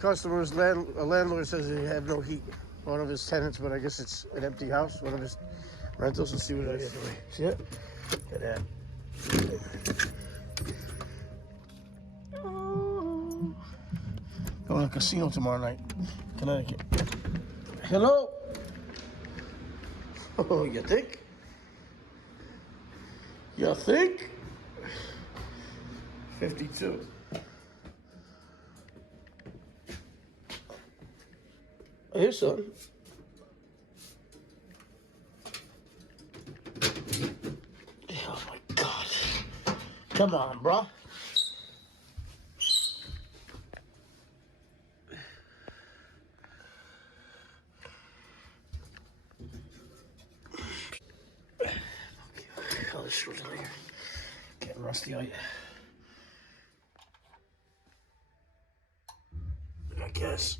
customers, a landlord says they have no heat. One of his tenants, but I guess it's an empty house. One of his rentals. Let's see what it is. See it? Look at that. Going to a casino tomorrow night, Connecticut. Hello? Oh, you think? You think? 52. Here's something. Oh my God. Come on, bro. Oh, this short's out here. Getting rusty out. I guess.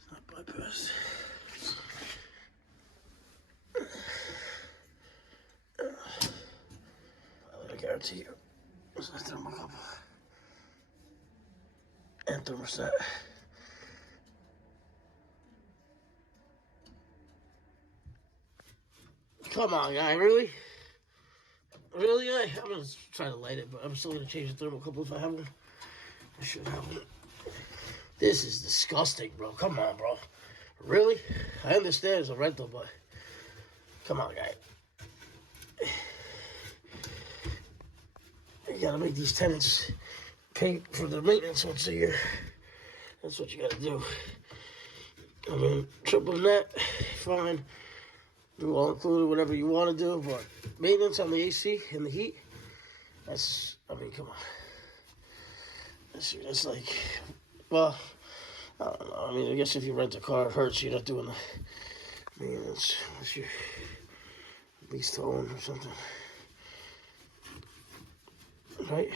It's not bypassed. I guarantee you. There's a thermocouple and thermostat. Come on, guy, really? Really, I'm gonna try to light it, but I'm still gonna change the thermocouple if I have one. I should have one. This is disgusting, bro. Come on, bro. Really? I understand it's a rental, but come on, guy. You gotta make these tenants pay for their maintenance once a year. That's what you gotta do. I mean, triple net, fine. Do all included, whatever you want to do, but maintenance on the AC and the heat, that's, I mean, come on. That's like, well, I don't know. I mean, I guess if you rent a car, it hurts. You're not doing the maintenance unless you're lease to own or something. Right?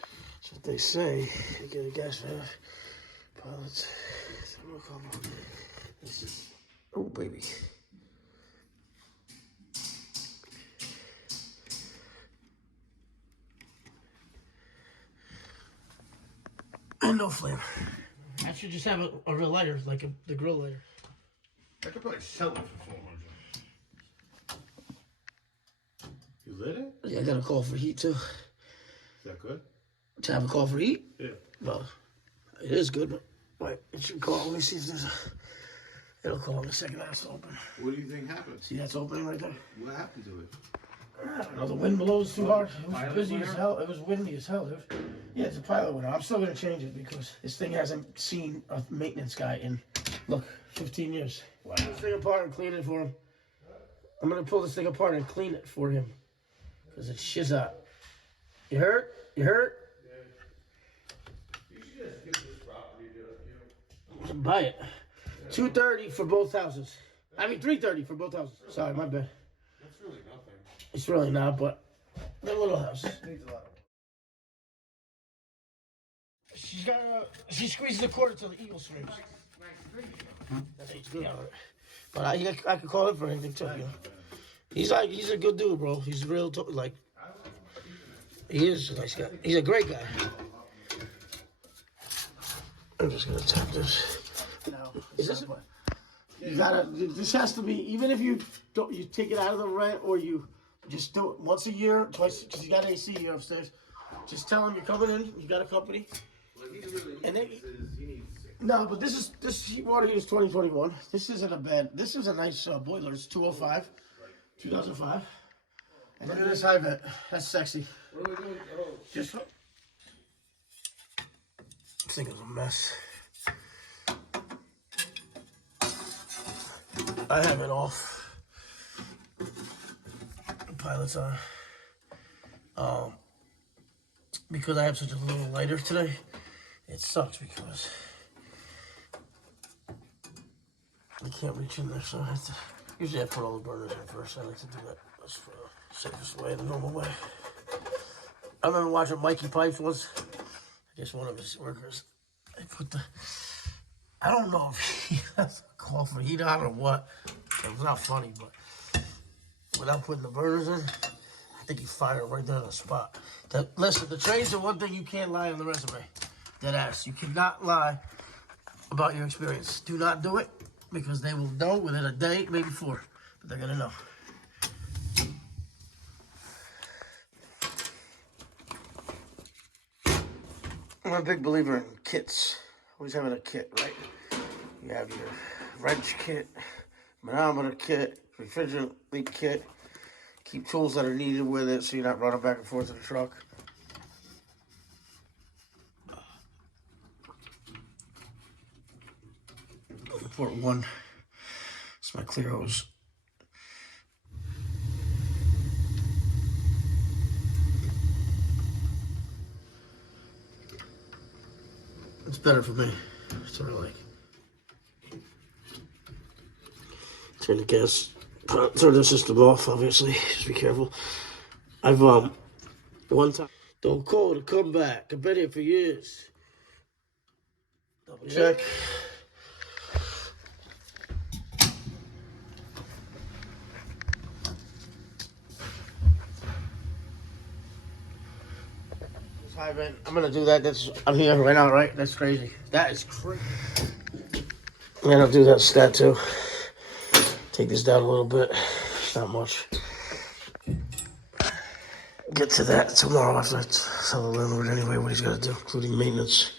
That's what they say. You get a gas valve, pilots, thermocouple. This is, oh, baby. And no flame. I should just have a real lighter, like the grill lighter. I could probably sell it for 400. You lit it? Yeah, I got a call for heat too. Is that good? To have a call for heat? Yeah. Well, it is good, but wait, it should call. Let me see if there's a. It'll call in a second. That's open. What do you think happened? See, that's opening right there. What happened to it? I don't know. The wind blows too hard. It was busy as hell. It was windy as hell, dude. Yeah, it's a pilot window. I'm still gonna change it because this thing hasn't seen a maintenance guy in, look, 15 years. Wow. Pull this thing apart and clean it for him. I'm gonna pull this thing apart and clean it for him because it's shiz out. You hurt? You hurt? Yeah. You should just give this property to you. Buy it. $230 for both houses. I mean $330 for both houses. Sorry, my bad. That's really nothing. It's really not, but they're little houses. Needs a lot of. She squeezes the cord until the eagle swings. That's good. But I could call him for anything too. You know? He's a good dude, bro. He's real, like, he is a nice guy. He's a great guy. I'm just gonna tap this. No, is this? You gotta. This has to be. Even if you don't, you take it out of the rent, or you just do it once a year, twice, because you got AC here upstairs. Just tell him you're coming in. You got a company. And then, no, but this water heater is 2021. This isn't a bad. This is a nice boiler. It's 205, 2005. And look at this high vent. That's sexy. What are we doing? Oh, Just. This thing is a mess. I have it off. The pilot's on. Because I have such a little lighter today, it sucks because I can't reach in there, so I have to. Usually I put all the burners in first. I like to do that. That's for the safest way, the normal way. I remember watching Mikey Pipes once. I guess one of his workers, they put the I don't know if he has to call for heat on or what. It was not funny, but without putting the burners in, I think he fired right there on the spot. Listen, the trades are one thing you can't lie on the resume. Dead ass. You cannot lie about your experience. Do not do it, because they will know within a day, maybe 4. But they're gonna know. I'm a big believer in kits. Always having a kit, right? You have your wrench kit, manometer kit, refrigerant leak kit. Keep tools that are needed with it so you're not running back and forth in the truck. Port 1. It's my clear hose. It's better for me. That's what I like. Turn the gas, turn the system off, obviously. Just be careful. I've, one time, don't call to come back. I've been here for years. Double check. Hi, man. I'm gonna do that. I'm here right now, right? That's crazy. That is crazy. Man, I'll do that stat too. Take this down a little bit. Not much. Get to that tomorrow after I tell the landlord anyway what he's got to do, including maintenance.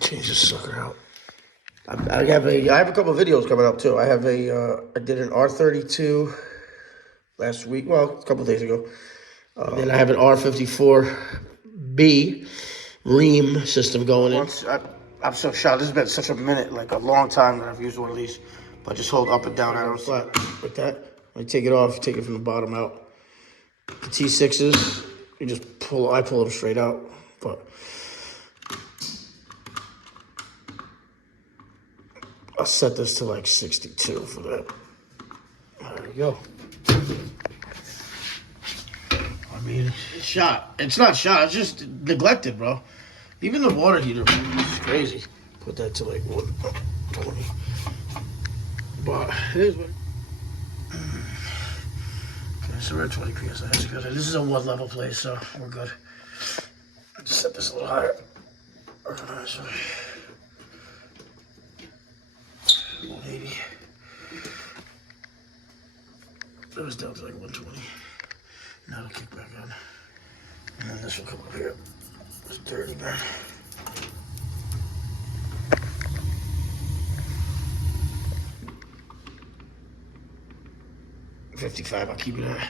Change this sucker out. I have a couple of videos coming up too. I did an R32 last week. Well, a couple of days ago. Then I have an R54B ream system going in. I'm so shocked. This has been such a minute, like a long time that I've used one of these. But just hold up and down arrow flat like that. When you take it off, you take it from the bottom out. The T6s, you just I pull them straight out. But I'll set this to like 62 for that. There we go. I mean, it's shot. It's not shot. It's just neglected, bro. Even the water heater is crazy. Put that to like 120. But it is what. Okay, so we're at 20 PSI. That's good. This is a 1-level place, so we're good. Just set this a little higher. 180. It was down to like 120. Now it'll kick back on. And then this will come up here. It's dirty, man. 55, I'll keep it at.